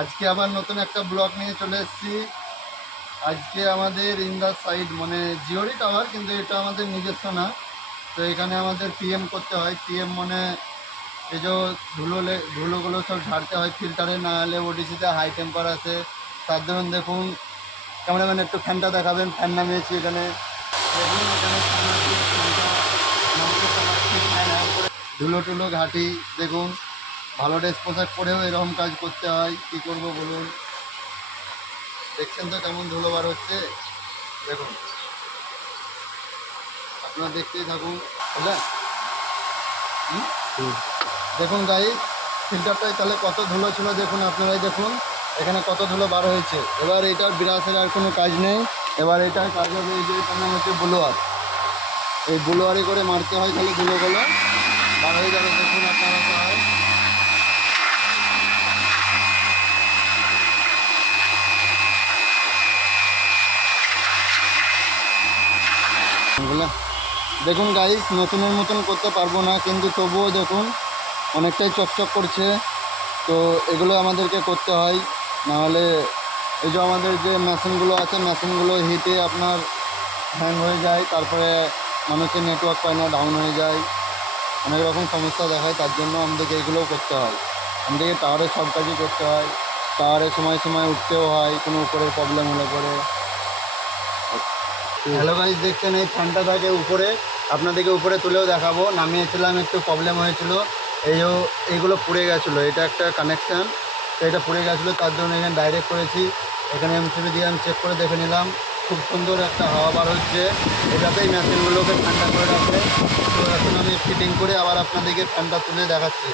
আজকে আবার নতুন একটা ব্লগ নিয়ে চলে এসেছি। আজকে আমাদের ইন দ্য সাইড মানে জিওরি টাওয়ার, কিন্তু এটা আমাদের নিজস্ব না। তো এখানে আমাদের পিএম করতে হয়। পিএম মানে এই যে ধুলোগুলো সব ঝাড়তে হয় ফিল্টারে, না হলে ওডিসিতে হাই টেম্পার আছে। তার ধরুন দেখুন, ক্যামেরাম্যান একটু ফ্যানটা দেখাবেন। ফ্যান নামিয়েছি এখানে, দেখুন এখানে ফ্যানটা নামাতে চালাচ্ছি, ফ্যান অন করে ধুলো টুলো ঘাটি। দেখুন ভালো ড্রেস পোশাক পরেও এরকম কাজ করতে হয়, কী করবো বলুন। দেখছেন তো কেমন ধুলো বার হচ্ছে, দেখুন আপনারা দেখতেই থাকুন। বুঝলেন? দেখুন গাই ফিল্টারটায় তাহলে কত ধুলো ছিল, দেখুন আপনারাই দেখুন এখানে কত ধুলো বার হয়েছে। এবার এটার বিরাসের আর কোনো কাজ নেই। এবার এটার কাজ হবে এই যে এটার নাম হচ্ছে ব্লোয়ার। এই ব্লোয়ারে করে মারতে হয়, তাহলে ধুলোগুলো বার হয়ে যাবে। দেখুন আপনারা তো হয় বুঝলেন। দেখুন গাইস, নতুনের মতন করতে পারবো না, কিন্তু তবুও দেখুন অনেকটাই চকচক করছে। তো এগুলো আমাদেরকে করতে হয়, নাহলে এই যে আমাদের যে মেশিনগুলো আছে, মেশিনগুলো হিটে আপনার হ্যাং হয়ে যায়, তারপরে মানুষের নেটওয়ার্ক পায় না, ডাউন হয়ে যায়, অনেক রকম সমস্যা দেখায়। তার জন্য আমাদেরকে এগুলোও করতে হয়। আমাদেরকে টাওয়ারের সব কাজই করতে হয়, টাওয়ারে সময় সময় উঠতেও হয় কোনো উপরের প্রবলেম হলে পরে। হ্যালো গাইস, দেখছেন এই ফ্যানটা থাকে উপরে, আপনাদেরকে উপরে তুলেও দেখাবো। নামিয়েছিলাম, একটু প্রবলেম হয়েছিল, এইগুলো পুড়ে গেছিলো। এটা একটা কানেকশান, তো এটা পুড়ে গেছিলো, তার জন্য এখানে ডাইরেক্ট করেছি। এখানে এমসিবি দিয়ে আমি চেক করে দেখে নিলাম, খুব সুন্দর একটা হাওয়া বার হচ্ছে। এটাতেই মেশিনগুলোকে ঠান্ডা করে রাখে। তো এখন আমি ফিটিং করে আবার আপনাদেরকে ফ্যানটা তুলে দেখাচ্ছি।